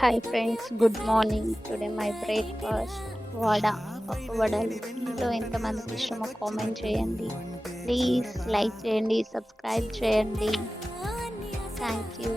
Hi friends, good morning. Today my breakfast vada, పప్పు వడలు. మీలో ఎంతమందికి ఇష్టమో కామెంట్ చేయండి. ప్లీజ్ లైక్ చేయండి, సబ్స్క్రైబ్ చేయండి. Thank you.